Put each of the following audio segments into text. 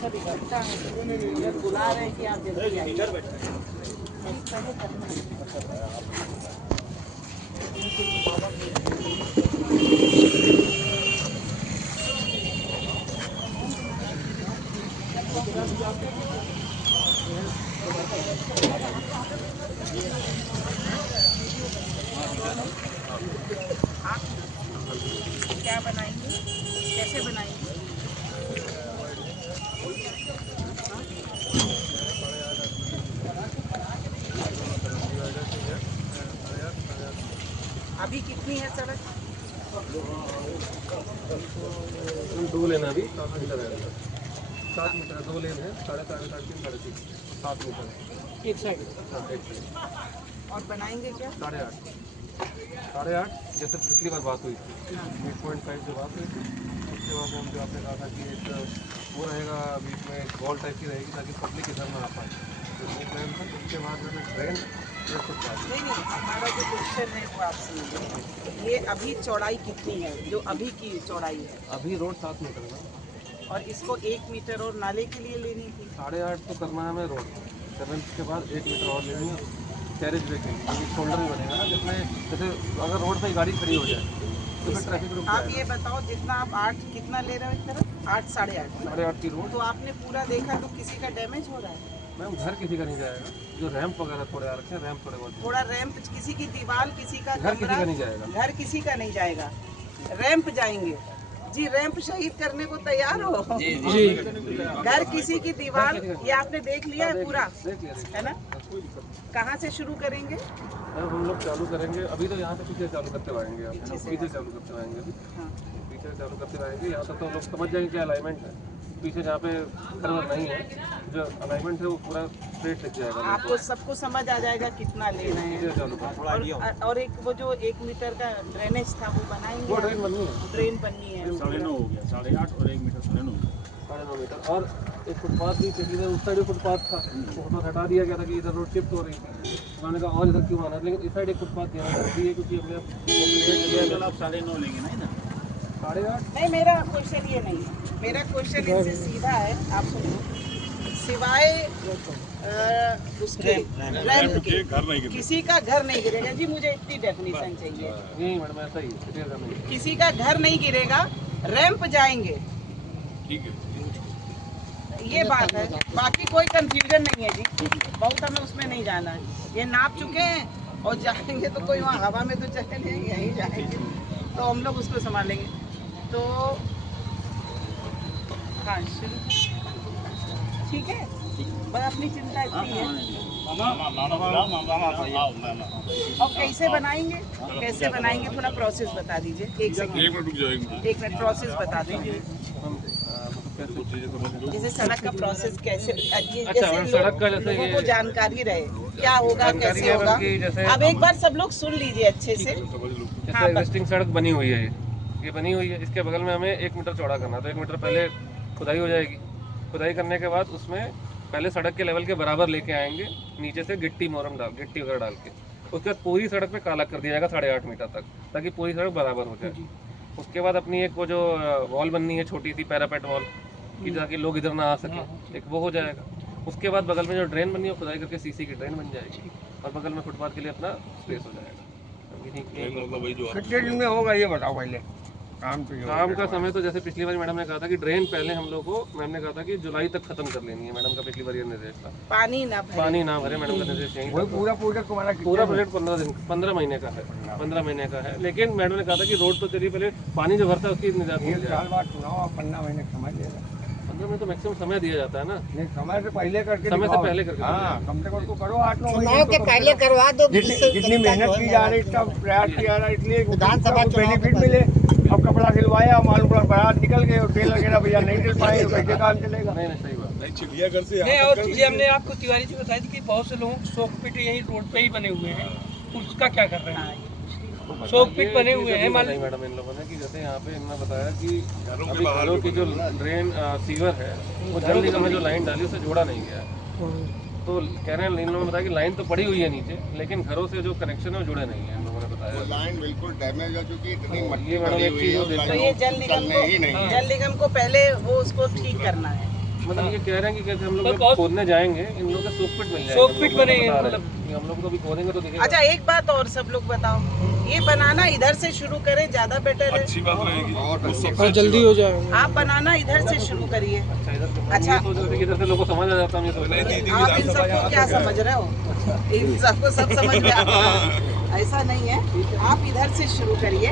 सब इकट्ठा है, बुला रहे हैं कि आप जल्दी आइए। क्या बनाएंगे, कैसे बनाएंगे? अभी कितनी है सड़क? 2 लेन अभी 7 मीटर है, 7 मीटर 2 लेन है, 3.5 3 3.5 7 मीटर एक साइड। हाँ, एक साइड। और बनाएंगे क्या? 8.5 जैसे पिछली बार बात हुई थी, 8.5 जो बात हुई थी, उसके बाद हम जो आपने कहा था कि एक वो रहेगा बीच में, एक वॉल टाइप की रहेगी ताकि पब्लिक इधर ना आ पाए, तो वो प्लान था। उसके बाद मैंने ट्रेन नहीं, हमारा जो क्वेश्चन है वो आपसे, ये अभी चौड़ाई कितनी है जो अभी की चौड़ाई है? अभी रोड 7 मीटर है और इसको 1 मीटर और नाले के लिए लेनी थी। 8.5 तो करना है हमें रोड, 7 के बाद 1 मीटर और लेनी है कैरेज वे के लिए, शोल्डर भी बनेगा ना, जिसमें जैसे अगर रोड पे गाड़ी खड़ी हो जाए तो फिर ट्रैफिक रुक आप जाएगा। ये बताओ, जितना आप 8 कितना ले रहे हो इस तरफ? 8 8.5 की रोड। तो आपने पूरा देखा तो किसी का डैमेज हो रहा है? मैम घर किसी का नहीं जाएगा, जो रैंप वगैरह थोड़े आ रखे हैं, रैंप थोड़े बहुत, थोड़ा रैंप, किसी की दीवार, किसी का घर किसी कमरा, का नहीं जाएगा, घर किसी का नहीं जाएगा, रैंप जाएंगे जी। रैंप शहीद करने को तैयार हो? जी। घर किसी की दीवार, ये आपने देख लिया है पूरा, देख लिया है ना? कोई दिक्कत नहीं। कहाँ से शुरू करेंगे? हम लोग चालू करेंगे अभी, तो यहाँ से पीछे चालू करते आएंगे, आप पीछे चालू करते आएंगे अभी, हाँ। पीछे चालू करते आएंगे। यहाँ तक तो लोग समझ जाएंगे क्या अलाइनमेंट है, पीछे जहाँ पे सर्वर नहीं है, जो अलाइनमेंट है वो पूरा स्ट्रेट दिख जाएगा आपको सबको समझ आ जाएगा कितना ले रहे हैं। चालू कर। और एक वो जो 1 मीटर का ड्रेनेज था वो बनाएंगे? वो ड्रेन बननी है, ड्रेन बननी है। 9.5 हो गया, 8.5 और 1 मीटर 9.5 9.5 मीटर। और एक फुटपाथ भी पिछली उस साइड फुटपाथ था, वो फुटपाथ हटा दिया गया था कि इधर रोड शिफ्ट हो रही थी, उन्होंने कहा और इधर क्यों आना, लेकिन इस साइड एक फुटपाथ देना जरूरी है क्योंकि हमने आप 9.5 लेंगे ना इधर? 8.5। नहीं, मेरा क्वेश्चन ये नहीं है, मेरा क्वेश्चन इनसे सीधा है, आप सुनो। सिवाय उसके रैंप के किसी का घर नहीं गिरेगा जी, मुझे इतनी डेफिनेशन चाहिए। नहीं मैडम ऐसा ही है, किसी का घर नहीं गिरेगा, रैंप जाएंगे, ठीक है, ये बात है, बाकी कोई कंफ्यूजन नहीं है जी। बहुत हमें उसमें नहीं जाना है, ये नाप चुके हैं और जाएंगे तो कोई वहाँ हवा में तो चले नहीं, यहीं जाएंगे तो हम लोग उसको संभालेंगे। तो हाँ शुरू, ठीक है, बस अपनी चिंता इतनी है। और कैसे बनाएंगे, कैसे बनाएंगे थोड़ा प्रोसेस बता दीजिए। एक सेकंड, एक मिनट, प्रोसेस बता दीजिए। जैसे सड़क का प्रोसेस कैसे, जैसे सड़क का जैसे लोगों को जानकारी रहे क्या होगा, कैसे होगा। अब एक बार सब लोग सुन लीजिए अच्छे से। जैसे एग्जिस्टिंग सड़क बनी हुई है, ये बनी हुई है, इसके बगल में हमें 1 मीटर चौड़ा करना है, तो 1 मीटर पहले खुदाई हो जाएगी। खुदाई करने के बाद उसमें पहले सड़क के लेवल के बराबर लेके आएंगे, नीचे से गिट्टी मोरम डाल, गिट्टी वगैरह डाल के, उसके बाद पूरी सड़क पे काला कर दिया जाएगा 8.5 मीटर तक, ताकि पूरी सड़क बराबर हो जाए। उसके बाद अपनी एक वो जो वॉल बननी है छोटी सी पैरापेट वॉल कि ताकि लोग इधर ना आ सके, एक वो हो जाएगा। उसके बाद बगल में जो ड्रेन बनी है खुदाई करके सीसी की ड्रेन बन जाएगी, और बगल में फुटपाथ के लिए अपना स्पेस हो जाएगा। कितने दिन में होगा ये बताओ पहले? काम का समय तो जैसे पिछली बार मैडम ने कहा था कि ड्रेन पहले हम लोग को, मैम ने कहा था कि जुलाई तक खत्म कर लेनी है, मैडम का पिछली बार ये निर्देश था। पानी ना भरे मैडम का निर्देश यही था। पूरा प्रोजेक्ट तुम्हारा पूरा प्रोजेक्ट 15 महीने का है, 15 महीने का है, लेकिन मैडम ने कहा था कि रोड तो चलिए पहले पानी जो भरता है उसकी निजात हो जाए। 15 महीने समझ लेगा, 15 महीने तो मैक्सिमम समय दिया जाता है ना, नहीं समय से पहले करके, समय से पहले करके। हाँ कम से कम तो करो 8-9 चुनाव के पहले करवा दो। जितनी मेहनत की जा रही है, इसका प्रयास किया जा रहा है, इसलिए विधानसभा को बेनिफिट मिले। अब कपड़ा सिलवाया, मालूम पड़ा बारात निकल गए और टेलर कहना भैया नहीं सिल पाए, कैसे काम चलेगा? नहीं सही बात नहीं, चिड़ियाघर से नहीं। और चीज़ें हमने आपको तिवारी जी बताई थी कि बहुत से लोगों के शौक पीट यही रोड पे ही बने हुए हैं, उसका क्या कर रहे हैं? शौक पीट बने हुए हैं मैडम इन लोगों ने कि जैसे यहाँ पे इन्होंने बताया कि अभी घरों की जो ड्रेन सीवर है वो जल निगम में जो लाइन डाली उसे जोड़ा नहीं गया है, तो कह रहे हैं इन लोगों ने बताया कि लाइन तो पड़ी हुई है नीचे, लेकिन घरों से जो कनेक्शन है वो जुड़े नहीं है। इन लोगों ने बताया लाइन बिल्कुल डैमेज हो चुकी है, इतनी मट्टी ये मैडम एक चीज तो ये जल निगम को पहले वो उसको ठीक करना है, मतलब ये कह रहे हैं कि कैसे हम लोग पर जब बहुत- खोदने जाएंगे इन लोगों का सोक पिट मिल जाएगा। सोक पिट बने हैं, मतलब हम लोग तो अभी खोदेंगे तो दिखेगा। अच्छा एक बात और सब लोग बताओ, ये बनाना इधर से शुरू करें ज्यादा बेटर है। अच्छी बात रहेगी और जल्दी हो जाएगा। आप बनाना इधर से शुरू करिए। अच्छा इधर से अच्छा। अच्छा सोच रहे थे कि इधर से लोगों को समझ आ जाता है, हम ये सोच रहे थे। आप इन सबको क्या समझ रहे हो? इन सबको सब समझ में आता है। ऐसा नहीं है, आप इधर से शुरू करिए,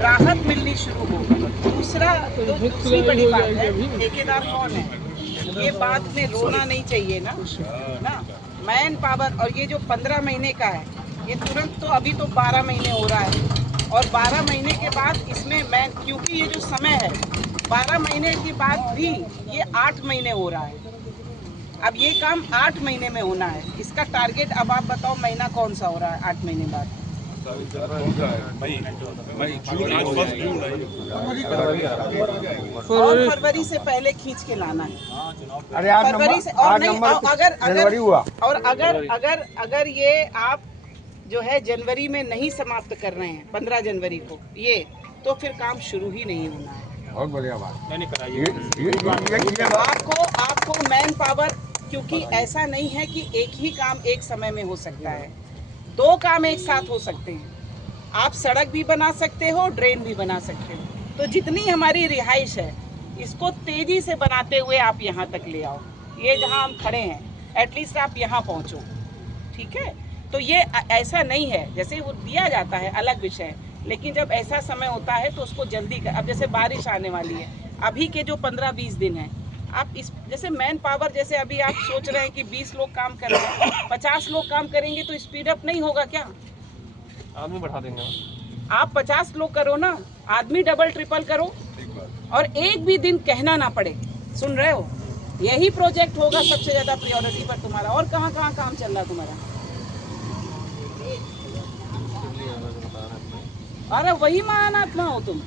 राहत मिलनी शुरू हो। दूसरा तो दूसरी बड़ी बात है, ठेकेदार कौन है ये बात में रोना नहीं चाहिए ना। मैन पावर और ये जो 15 महीने का है, ये तुरंत तो अभी तो 12 महीने हो रहा है और 12 महीने के बाद इसमें मैन, क्योंकि ये जो समय है 12 महीने के बाद भी ये 8 महीने हो रहा है। अब ये काम 8 महीने में होना है, इसका टारगेट अब आप बताओ महीना कौन सा हो रहा है 8 महीने बाद? और फरवरी से पहले खींच के लाना है। अरे आज फरवरी से नंबर और आज नहीं, नंबर अगर जनवरी हुआ। और अगर ये आप जो है जनवरी में नहीं समाप्त कर रहे हैं 15 जनवरी को ये, तो फिर काम शुरू ही नहीं होना है। बहुत बढ़िया बात। मैंने कराई ये बात आपको मैन पावर, क्योंकि ऐसा नहीं है कि एक ही काम एक समय में हो सकता है, 2 काम एक साथ हो सकते हैं। आप सड़क भी बना सकते हो, ड्रेन भी बना सकते हो। तो जितनी हमारी रिहाइश है इसको तेजी से बनाते हुए आप यहाँ तक ले आओ। ये जहाँ हम खड़े हैं एटलीस्ट आप यहाँ पहुँचो, ठीक है? तो ये ऐसा नहीं है, जैसे वो दिया जाता है अलग विषय है, लेकिन जब ऐसा समय होता है तो उसको जल्दी कर। अब जैसे बारिश आने वाली है, अभी के जो 15-20 दिन हैं, आप इस जैसे मैन पावर, जैसे अभी आप सोच रहे हैं कि 20 लोग काम कर रहे हैं, 50 लोग काम करेंगे तो स्पीड अप नहीं होगा क्या? आदमी बढ़ा देंगे। आप 50 लोग करो ना, आदमी डबल ट्रिपल करो और एक भी दिन कहना ना पड़े। सुन रहे हो? यही प्रोजेक्ट होगा सबसे ज्यादा प्रायोरिटी पर तुम्हारा। और कहाँ कहाँ काम चल रहा तुम्हारा? अरे वही महान आत्मा हो तुम।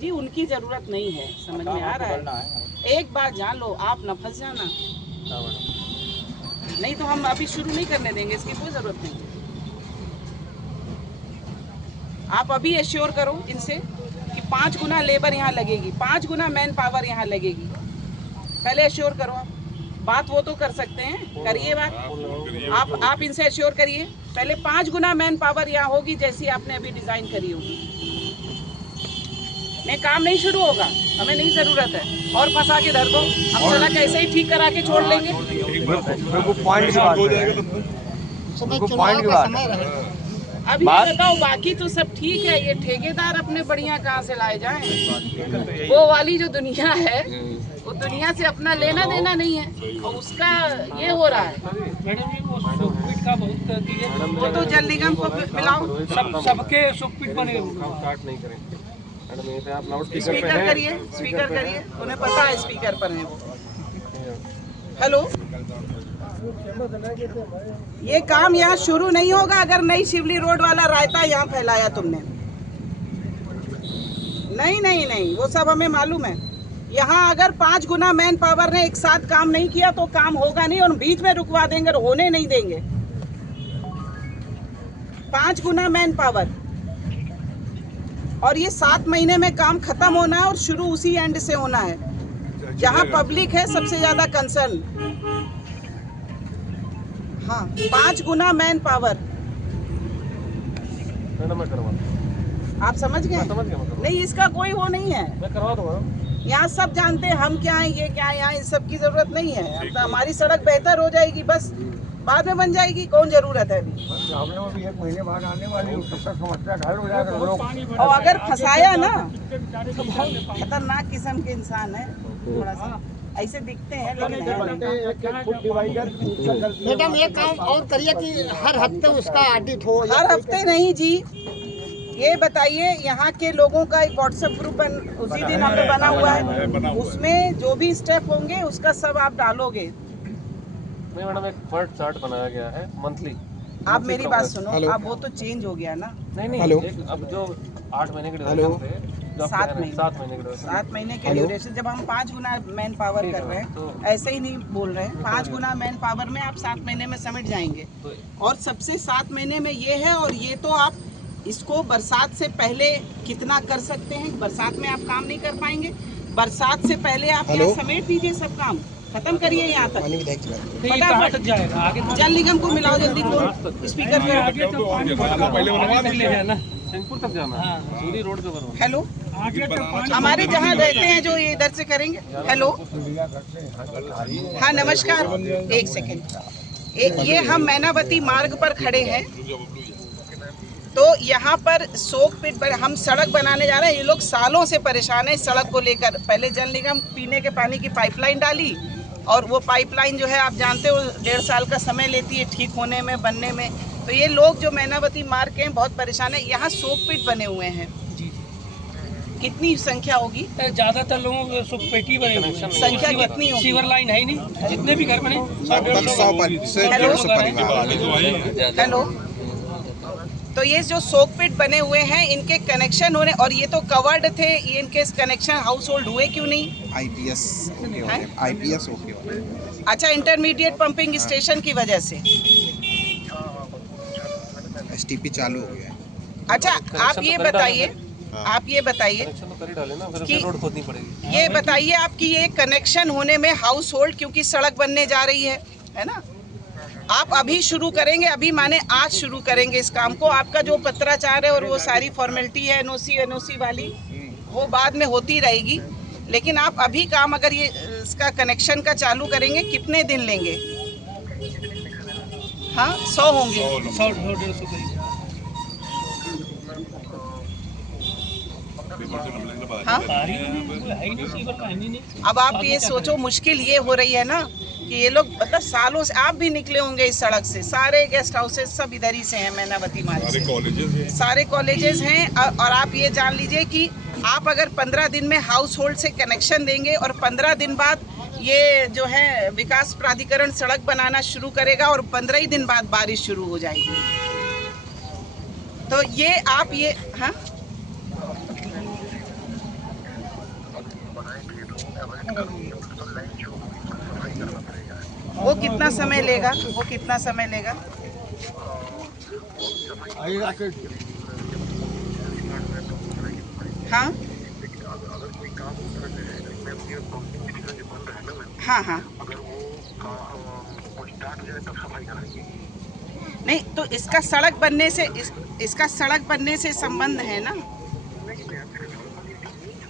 जी उनकी जरूरत नहीं है, समझ में आ रहा है। एक बात जान लो, आप न फंस जाना, नहीं तो हम अभी शुरू नहीं करने देंगे, इसकी कोई जरूरत नहीं। आप अभी एश्योर करो इनसे कि 5 गुना लेबर यहाँ लगेगी, 5 गुना मैन पावर यहाँ लगेगी। पहले एश्योर करो आप। बात वो तो कर सकते हैं, करिए बात। आप इनसे एश्योर करिए पहले 5 गुना मैन पावर यहाँ होगी जैसी आपने अभी डिजाइन करी होगी। नहीं काम नहीं शुरू होगा, हमें नहीं जरूरत है। और फंसा के धर दो, हम सड़क ऐसे ही ठीक करा के छोड़ लेंगे। अभी बताओ, बाकी तो सब ठीक है, ये ठेकेदार अपने बढ़िया कहाँ से लाए जाएं? वो वाली जो दुनिया है वो दुनिया से अपना लेना देना नहीं है और उसका ये हो रहा है। मैडम जी वो सोकपिट का बहुत की है, वो तो जल निगम को मिलाओ। सबके सोकपिट बने हुए हैं। हम स्टार्ट नहीं करेंगे मैडम, यहीं पे आप लाउड स्पीकर पे स्पीकर हैं। करिए, स्पीकर करिए, उन्हें पता है स्पीकर पर है वो। हेलो, ये काम यहाँ शुरू नहीं होगा अगर नई शिवली रोड वाला रायता यहाँ फैलाया तुमने। नहीं, वो सब हमें मालूम है। यहाँ अगर 5 गुना मैन पावर ने एक साथ काम नहीं किया तो काम होगा नहीं, और बीच में रुकवा देंगे और होने नहीं देंगे। 5 गुना मैन पावर, और ये 7 महीने में काम खत्म होना है और शुरू उसी एंड से होना है जहाँ पब्लिक है सबसे ज्यादा कंसर्न। हाँ, 5 गुना मैन पावर। मैडम मैं करवा दूंगा। आप समझ गए? समझ गया, मैं करवा नहीं, इसका कोई वो नहीं है। मैं करवा दूंगा। यहाँ सब जानते हैं हम क्या हैं, ये क्या है, यहाँ इन सब की जरूरत नहीं है। अब तो हमारी सड़क बेहतर हो जाएगी, बस बाद में बन जाएगी, कौन जरूरत है अभी। हमने वो भी 1 महीने बाद आने वाली, तब तक समस्या हल हो जाएगा। हम लोग और अगर फंसाया ना तो बहुत खतरनाक किस्म के इंसान है, थोड़ा सा ऐसे दिखते हैं लेकिन है नहीं। मैडम ये काम और करिए कि हर हफ्ते उसका ऑडिट हो। हर हफ्ते नहीं जी, ये बताइए, यहाँ के लोगों का एक व्हाट्सएप ग्रुप उसी दिन हमने बना हुआ है, उसमें जो भी स्टेप होंगे उसका सब आप डालोगे। नहीं मैडम, एक फर्ट चार्ट बनाया गया है मंथली। आप मेरी बात सुनो, अब वो तो चेंज हो गया ना। नहीं एक अब जो 8 महीने के ड्यूरेशन थे, जो आप 7 कह रहे हैं, 7 महीने के ड्यूरेशन। 7 महीने के ड्यूरेशन, जब हम 5 गुना मैन पावर कर रहे हैं, ऐसे ही नहीं बोल रहे हैं। 5 गुना मैन पावर में आप 7 महीने में समेट जाएंगे। और सबसे 7 महीने में ये है, और ये तो आप इसको बरसात से पहले कितना कर सकते हैं? बरसात में आप काम नहीं कर पाएंगे, बरसात से पहले आप यहाँ समेट दीजिए, सब काम खत्म करिए यहाँ तक। नहीं, कहाँ तक जाएगा आगे? जल निगम को मिलाओ जल्दी, फोन स्पीकर पे। आगे तो पानी ले जाना, सिंहपुर तक जाना है, पूरी रोड कवर होना। हेलो, आगे तो पानी हमारे जहाँ रहते हैं जो ये इधर से करेंगे। हेलो, हाँ नमस्कार, एक सेकेंड। ये हम मैनावती मार्ग पर खड़े हैं, तो यहाँ पर सोक पिट पर हम सड़क बनाने जा रहे हैं। ये लोग सालों से परेशान है इस सड़क को लेकर। पहले जल निगम पीने के पानी की पाइपलाइन डाली, और वो पाइपलाइन जो है आप जानते हो 1.5 साल का समय लेती है ठीक होने में, बनने में। तो ये लोग जो मैनावती मार्ग के हैं बहुत परेशान है। यहाँ सोक पिट बने हुए हैं, कितनी संख्या होगी? ज्यादातर लोगों को सुख पेटी बने हुए हैं। संख्या कितनी होगी? सीवर लाइन है ही नहीं, जितने भी घर बने 100-150 हेलो, तो ये जो सोक पिट बने हुए हैं इनके कनेक्शन होने, और ये तो कवर्ड थे, ये इनके कनेक्शन हाउस होल्ड हुए क्यों नहीं? आईपीएस ओके होगा। अच्छा, इंटरमीडिएट पंपिंग स्टेशन की वजह से। एसटीपी चालू हो गया है। अच्छा, आप ये बताइए, आप ये बताइए कनेक्शन तो कर ही डाले ना, फिर कि- रोड खोदनी पड़ेगी। ये बताइए आपकी ये कनेक्शन होने में हाउस होल्ड, क्योंकि सड़क बनने जा रही है ना, आप अभी शुरू करेंगे, अभी माने आज शुरू करेंगे इस काम को। आपका जो पत्राचार है और वो सारी फॉर्मेलिटी है एनओसी वाली, वो बाद में होती रहेगी, लेकिन आप अभी काम अगर ये इसका कनेक्शन का चालू करेंगे, कितने दिन लेंगे? हाँ, 100 होंगे। 100-150 करीब। हाँ, है ही नहीं, सीवर लाइन ही नहीं। अब आप ये सोचो, मुश्किल ये हो रही है ना कि ये लोग मतलब सालों से, आप भी निकले होंगे इस सड़क से, सारे गेस्ट हाउसेस सब इधर ही से हैं, मैनावती मार्ग से, सारे कॉलेजेस हैं। और आप ये जान लीजिए कि आप अगर 15 दिन में हाउस होल्ड से कनेक्शन देंगे और 15 दिन बाद ये जो है विकास प्राधिकरण सड़क बनाना शुरू करेगा और 15 ही दिन बाद बारिश शुरू हो जाएगी, तो ये आप ये, हाँ वो कितना समय लेगा? वो कितना समय लेगा? हाँ हाँ हाँ, नहीं तो इसका सड़क बनने से इसका सड़क बनने से संबंध है ना।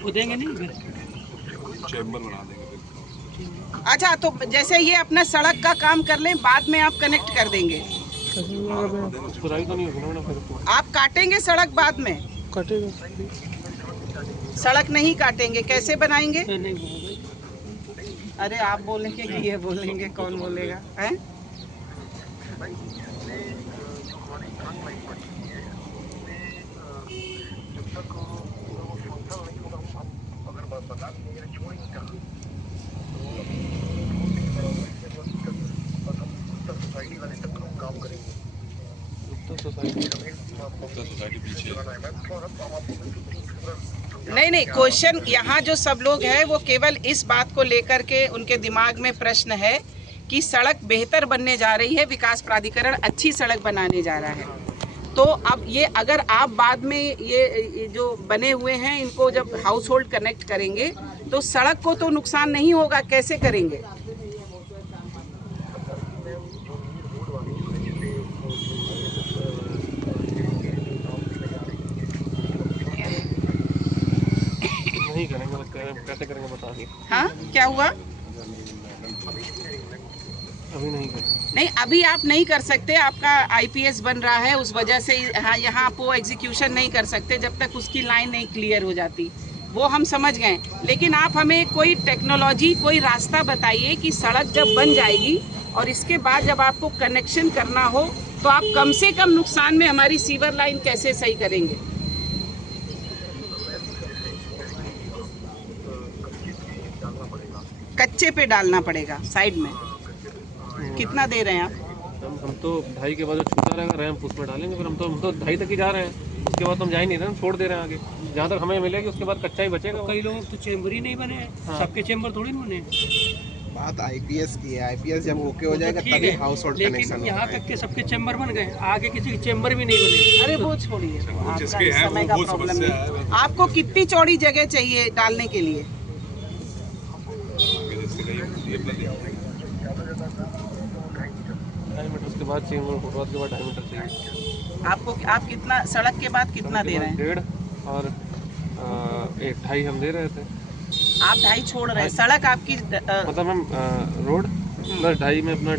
वो देंगे नहीं, चैम्बर बना देंगे। अच्छा, तो जैसे ये अपना सड़क का काम कर लें, बाद में आप कनेक्ट कर देंगे। खुदाई तो नहीं होगी ना फिर तो। आप काटेंगे सड़क बाद में? सड़क नहीं काटेंगे, कैसे बनाएंगे? अरे आप बोलेंगे कि ये बोलेंगे, कौन बोलेगा? हैं? नहीं, क्वेश्चन यहाँ जो सब लोग हैं वो केवल इस बात को लेकर के उनके दिमाग में प्रश्न है कि सड़क बेहतर बनने जा रही है, विकास प्राधिकरण अच्छी सड़क बनाने जा रहा है। तो अब ये अगर आप बाद में ये जो बने हुए हैं इनको जब हाउस होल्ड कनेक्ट करेंगे तो सड़क को तो नुकसान नहीं होगा, कैसे करेंगे? नहीं करेंगे, कैसे करेंगे बता दिए। हाँ, क्या हुआ? अभी नहीं करेंगे। नहीं, अभी आप नहीं कर सकते, आपका आईपीएस बन रहा है, उस वजह से हाँ यहाँ आप वो एग्जीक्यूशन नहीं कर सकते जब तक उसकी लाइन नहीं क्लियर हो जाती, वो हम समझ गए। लेकिन आप हमें कोई टेक्नोलॉजी, कोई रास्ता बताइए कि सड़क जब बन जाएगी और इसके बाद जब आपको कनेक्शन करना हो तो आप कम से कम नुकसान में हमारी सीवर लाइन कैसे सही करेंगे? कच्चे पे डालना पड़ेगा साइड में। कितना दे रहे हैं आप? हम तो 2.5 के बाद जो छूटा रहेगा रैंप उसमें डालेंगे, फिर हम तो 2.5 तक ही जा रहे हैं, उसके बाद तो हम जा ही नहीं रहे हैं, छोड़ दे रहे हैं आगे, जहाँ तक हमें मिलेगी उसके बाद कच्चा ही बचेगा। कई लोगों तो चेम्बर ही नहीं बने हैं। हाँ। सबके चेम्बर थोड़ी बने हैं। बात आईपीएस की है, आईपीएस जब ओके हो जाएगा ठीक तभी है, हाउस होल्ड कनेक्शन लेकिन हो यहाँ पाएगा। तक के सबके चैम्बर बन गए, आगे किसी के चैम्बर भी नहीं बने। अरे वो छोड़िए, वो आपका जिसके इस हैं समय वो का वो प्रॉब्लम समस्या है। है। आपको कितनी चौड़ी जगह चाहिए डालने के लिए? जैसे कहीं ये बंद 2.5 मीटर उसके बाद चाहिए, फुटपाथ के बाद 2.5 मीटर चाहिए। आपको आप कितना सड़क के बाद कितना दे रहे हैं? 1.5 और 1.5 हम दे रहे थे। आप 2.5 छोड़ रहे हैं। सड़क आपकी मतलब हम रोड प्लस 2.5 में अपना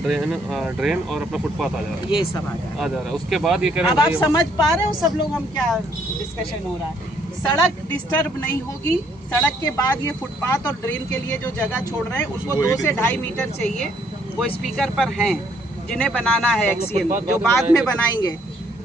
ड्रेन और अपना फुटपाथ आ जा रहा है, ये सब आ जा रहा है। उसके बाद ये कह रहे अब हैं आप भाई समझ पा रहे हो सब लोग हम क्या डिस्कशन हो रहा है? सड़क डिस्टर्ब नहीं होगी, सड़क के बाद ये फुटपाथ और ड्रेन के लिए जो जगह छोड़ रहे हैं उसको 2 से 2.5 मीटर चाहिए। वो स्पीकर पर हैं जिन्हें बनाना है एक्सीएम, जो बाद में बनाएंगे,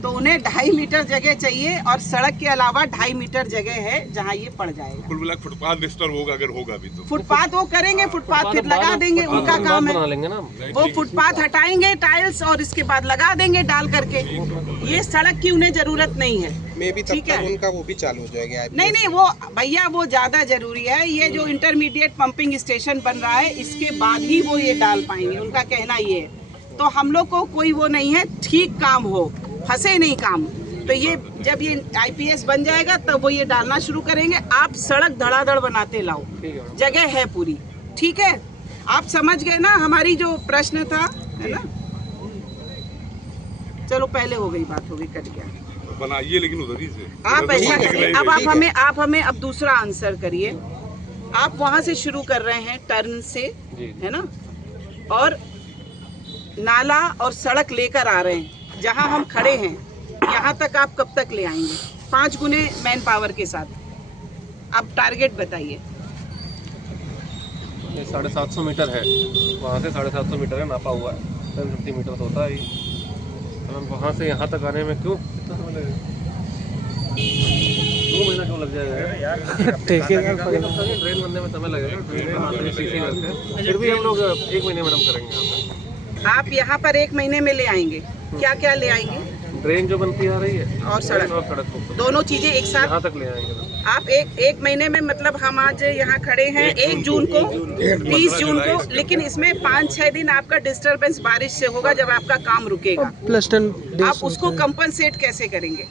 तो उन्हें 2.5 मीटर जगह चाहिए और सड़क के अलावा 2.5 मीटर जगह है जहाँ ये पड़ जाएगा। कुल मिला फुटपाथ डिस्टर्ब होगा, अगर होगा भी तो फुटपाथ वो करेंगे, फुटपाथ फिर लगा देंगे, उनका काम है। बना लेंगे ना। वो फुटपाथ हटाएंगे टाइल्स और इसके बाद लगा देंगे डाल करके। ये सड़क की उन्हें जरूरत नहीं है। मे भी तब ठीक है। तक उनका वो भी चालू हो जाएगा IPS। नहीं नहीं, वो भैया वो ज्यादा जरूरी है। ये जो इंटरमीडिएट पंपिंग स्टेशन बन रहा है इसके बाद ही वो ये डाल पाएंगे, उनका कहना ये है। तो हम लोग को कोई वो नहीं है, ठीक काम हो, फंसे नहीं काम। तो ये जब ये आईपीएस बन जाएगा तब वो ये डालना शुरू करेंगे। आप सड़क धड़ाधड़ बनाते लाओ, जगह है पूरी, ठीक है? आप समझ गए ना हमारी जो प्रश्न था, है ना? चलो पहले हो गई बात, हो गई, कट गया। बनाइए लेकिन उधर ही से। आप ऐसा करिए, अब आप हमें अब दूसरा आंसर करिए। आप वहां से शुरू कर रहे हैं टर्न से, है ना? और नाला और सड़क लेकर आ रहे हैं, जहां हम खड़े हैं यहाँ तक आप कब तक ले आएंगे? 5 गुने मैन पावर के साथ। अब टारगेट बताइए। 750 मीटर है, वहाँ से 750 मीटर है, नापा हुआ है। 1050 मीटर होता है। तो वहाँ से यहाँ तक आने में क्यों कितना समय लगेगा? 2 महीना क्यों लग जाएगा? ट्रेन बनने में समय लगेगा, ट्रेन सीसी करके, फिर भी हम लोग 1 महीने में हम करेंगे यहाँ पे। आप यहाँ पर 1 महीने में ले आएंगे? क्या क्या ले आएंगे? ट्रेन जो बनती आ रही है और सड़क को दोनों चीजें एक साथ यहाँ तक ले आएंगे। आप एक महीने में, मतलब हम आज यहाँ खड़े हैं 1 जून को, 30 जून को, लेकिन इसमें 5-6 दिन आपका डिस्टरबेंस बारिश से होगा जब आपका काम रुकेगा। प्लस 10 आप उसको कंपनसेट कैसे करेंगे?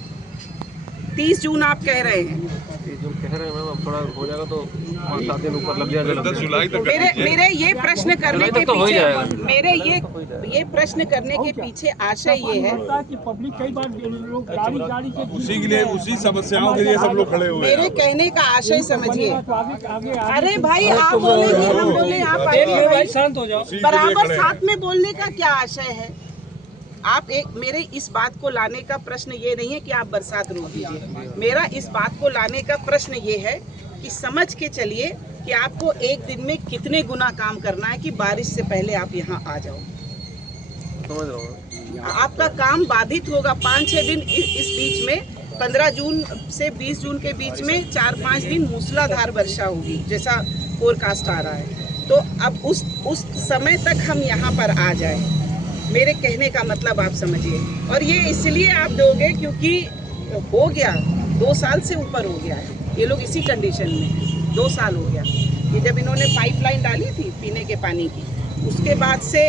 30 जून आप कह रहे हैं, जो कह रहे हैं मैम, अब थोड़ा हो जाएगा तो 5-7 दिन ऊपर लग जाएगा। 10 जुलाई तक मेरे ये प्रश्न करने के तो हो पीछे, जाएगा। मेरे ये प्रश्न करने के पीछे आशय ये है, कि पब्लिक कई बार लोग गाड़ी से उसी के लिए, उसी समस्याओं के लिए सब लोग खड़े हुए मेरे हैं। कहने का आशय समझिए। आगे अरे भाई, आप बोले कि हम बोले, आप आइए भाई, शांत हो जाओ। उसी के लिए बराबर खड़े हैं। साथ में बोलने का क्या आशय है? आप मेरे इस बात को लाने का प्रश्न ये नहीं है कि आप बरसात रोक दीजिए। मेरा इस बात को लाने का प्रश्न ये है कि समझ के चलिए कि आपको एक दिन में कितने गुना काम करना है कि बारिश से पहले आप यहाँ आ जाओ। समझ रहा हूँ। आपका काम बाधित होगा 5-6 दिन। इस बीच में 15 जून से 20 जून के बीच में 4-5 दिन मूसलाधार वर्षा होगी, जैसा फोरकास्ट आ रहा है। तो अब उस समय तक हम यहाँ पर आ जाए, मेरे कहने का मतलब आप समझिए। और ये इसलिए आप दोगे क्योंकि हो गया 2 साल से ऊपर हो गया है, ये लोग इसी कंडीशन में 2 साल हो गया। ये जब इन्होंने पाइपलाइन डाली थी पीने के पानी की, उसके बाद से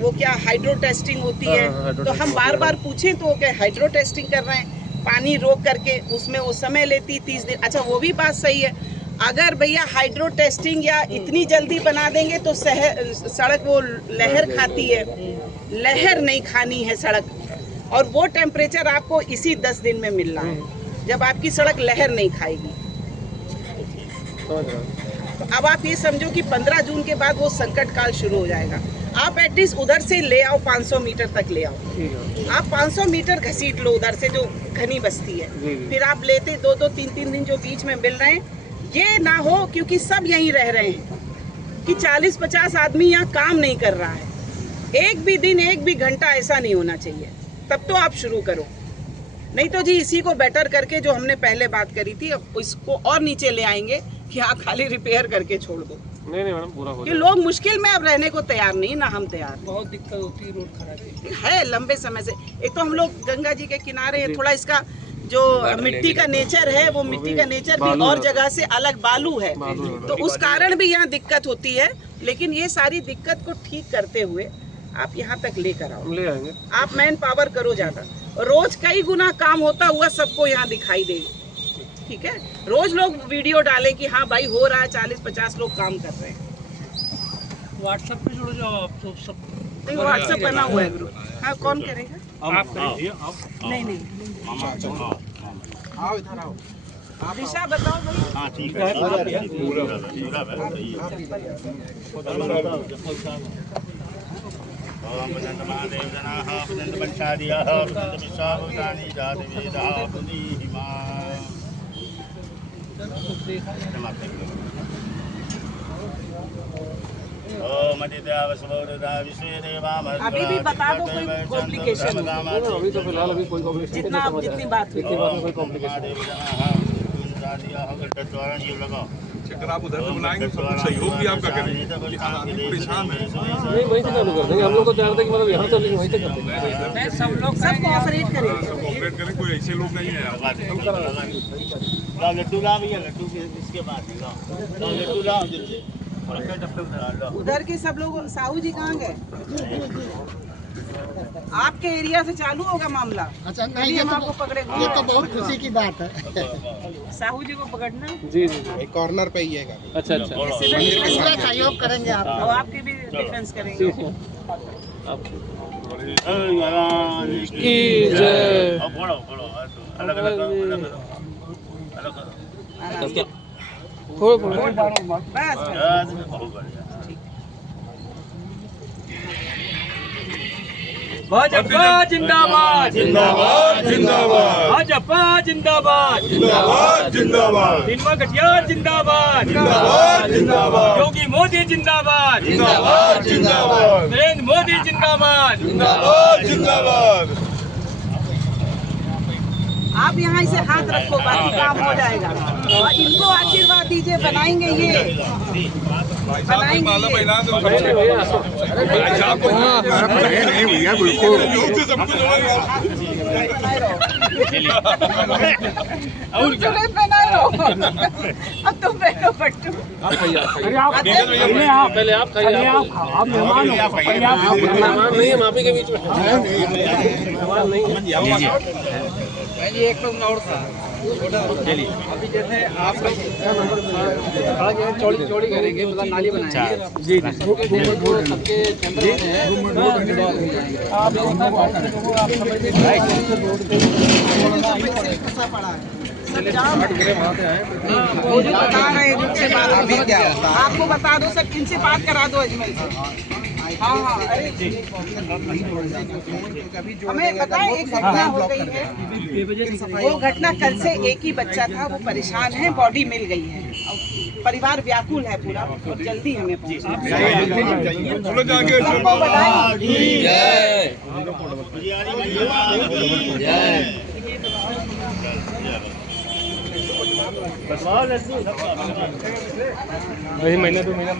वो क्या हाइड्रो टेस्टिंग होती है, तो हम बार बार पूछें तो क्या हाइड्रो टेस्टिंग कर रहे हैं, पानी रोक करके, उसमें वो समय लेती 30 दिन। अच्छा, वो भी बात सही है। अगर भैया हाइड्रो टेस्टिंग या इतनी जल्दी बना देंगे तो सड़क वो लहर खाती है, लहर नहीं खानी है सड़क। और वो टेम्परेचर आपको इसी 10 दिन में मिल रहा है जब आपकी सड़क लहर नहीं खाएगी। तो अब आप ये समझो कि 15 जून के बाद वो संकट काल शुरू हो जाएगा। आप एटलीस्ट उधर से ले आओ, 500 मीटर तक ले आओ। आप 500 मीटर घसीट लो उधर से जो घनी बस्ती है, फिर आप लेते 2-2, 3-3 दिन जो बीच में मिल रहे हैं, ये ना हो क्योंकि सब यहीं रह रहे हैं कि 40-50 आदमी यहाँ काम नहीं कर रहा है। एक भी दिन, एक भी घंटा ऐसा नहीं होना चाहिए, तब तो आप शुरू करो। नहीं तो जी इसी को बेटर करके जो हमने पहले बात करी थी, अब इसको और नीचे ले आएंगे कि आप खाली रिपेयर करके छोड़ दो। नहीं मैडम, पूरा हो कि लोग मुश्किल में अब रहने को तैयार नहीं, ना हम तैयार बहुत दिक्कत होती है, रोड खराब है लंबे समय से। एक तो हम लोग गंगा जी के किनारे हैं, थोड़ा इसका जो मिट्टी का नेचर है, वो मिट्टी का नेचर भी और जगह से अलग बालू है, तो उस कारण भी यहाँ दिक्कत होती है। लेकिन ये सारी दिक्कत को ठीक करते हुए आप यहाँ तक लेकर आओ, ले आएंगे। आप मैन पावर करो ज़्यादा, रोज कई गुना काम होता हुआ सबको यहाँ दिखाई देगा, ठीक है। रोज लोग वीडियो डालें कि हाँ भाई हो रहा है, 40-50 लोग काम कर रहे हैं। व्हाट्सएप पे जुड़ जाओ आप तो सब। नहीं, व्हाट्सएप बना हुआ है ग्रुप। हाँ, कौन करेगा? आप करिए। नहीं नहीं, दिशा बताओ भाई। हाँ ठीक अभी भी बता दो कोई कॉम्प्लिकेशन, अभी तो फिलहाल अभी कोई कॉम्प्लिकेशन जितना जितनी बात हुई। कोई कॉम्प्लिकेशन अगर आप उधर से बनाएंगे तो सहयोग भी आपका करेंगे, आदमी परेशान है। नहीं, वहीं से चालू कर देंगे। हम लोग को जानते हैं कि मतलब यहाँ चलेंगे, वहीं से कर देंगे। सब लोग सब कोऑपरेट करेंगे। कोऑपरेट करें, कोई ऐसे लोग नहीं है। लड्डू ला भैया, लड्डू इसके बाद लड्डू ला जल्दी। उधर के सब लोग, साहू जी कहाँ गए? आपके एरिया से चालू होगा मामला। अच्छा, नहीं, तभी ये हम तो आपको पकड़ेंगे। ये तो बहुत खुशी की बात है। साहू जी को पकड़ना, जी जी, एक कॉर्नर पे ही है गाड़ी। अच्छा अच्छा। पूरा सहयोग करेंगे आप। और आपकी भी डिफेंस करेंगे। की जय। भाजपा जिंदाबाद, जिंदाबाद जिंदाबाद भाजपा जिंदाबाद, जिंदाबाद जिंदाबाद दिनवा गठियार जिंदाबाद, जिंदाबाद जिंदाबाद योगी मोदी जिंदाबाद, जिंदाबाद जिंदाबाद नरेंद्र मोदी जिंदाबाद। जिंदाबाद जिंदाबाद। आप यहाँ इसे हाथ रखो, बाकी काम हो जाएगा। और इनको आशीर्वाद दीजिए, बनाएंगे ये, बनाएंगे ये। नहीं भैया, बिल्कुल योग से सब कुछ होगा। चले बनाए हो। अब तुम बैठो बट्टू। पहले आप खाइए। आप मेहमान हो, मेहमान नहीं है माफी के बीच में। मेहमान नहीं है। ये एक और था अभी जैसे आप चौड़ी करेंगे, मतलब नाली बनाएंगे। जी सबके वो जो बता रहे हैं, जिनसे बात अभी क्या होता है? आपको बता दो सर, इनसे बात करा दो अजमेर से। हाँ हाँ, अरे हमें पता है एक घटना हो गई है। वो घटना कल से, एक ही बच्चा था, वो परेशान है, बॉडी मिल गई है, परिवार व्याकुल है पूरा, और जल्दी हमें सबको बधाई। वही महीने 2 महीना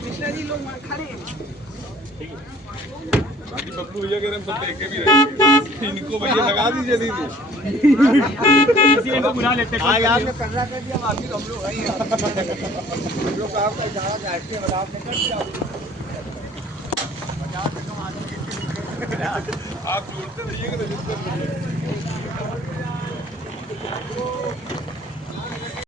कृष्णा जी लोग वहाँ खड़े हैं। बाकी बबलू भैया कह रहे हम सब देखे भी रहे। इनको भैया लगा दीजिए दीदी। बुला लेते हैं। आज आपने करना कर दिया, बाकी हम लोग हैं ही। हम लोग आपका इशारा चाहते हैं, आपने कर दिया। आप जोड़ते रहिएगा।